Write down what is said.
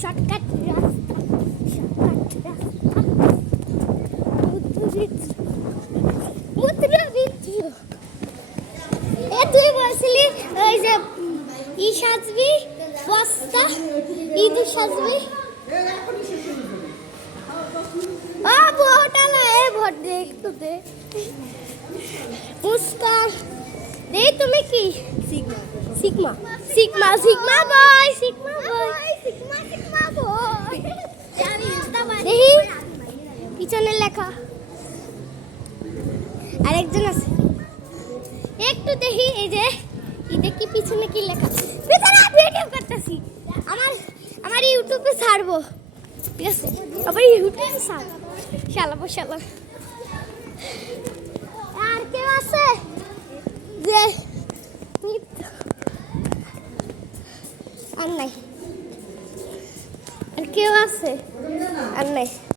shortcut রাস্তা, shortcut রাস্তা, তুই বলছিলি ওই যে ই সাজবি বস্তা ঈদ সাজবি ভোট ভোট দে একটু দে পুস্কার দে তুমি কি সিগমা সিগমা সিগমা সিগমা বয় সিগমা বয় সিগমা সিগমা বয় দেখি পিছনে লেখা আরেকজন আছে একটু দেখি এই যে এটা কি পিছনে কি লেখা পিছনে ভিডিও করতেছি আমার ইউটিউবে ছাড়বো ঠিক আছে আবার ইউটিউবে ছাড় শালা আর কেউ আছে যে আর নাই আর কেউ আছে আর নাই